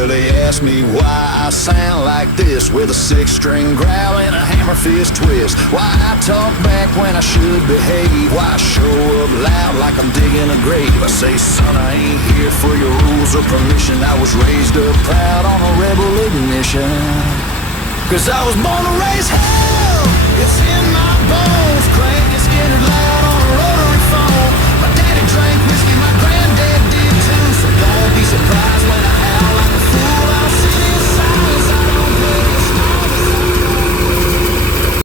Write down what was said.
Well, they ask me why I sound like this, with a six-string growl and a hammer fist twist. Why I talk back when I should behave, why I show up loud like I'm digging a grave. I say, son, I ain't here for your rules or permission. I was raised up proud on a rebel ignition. 'Cause I was born to raise hell, it's in my bones.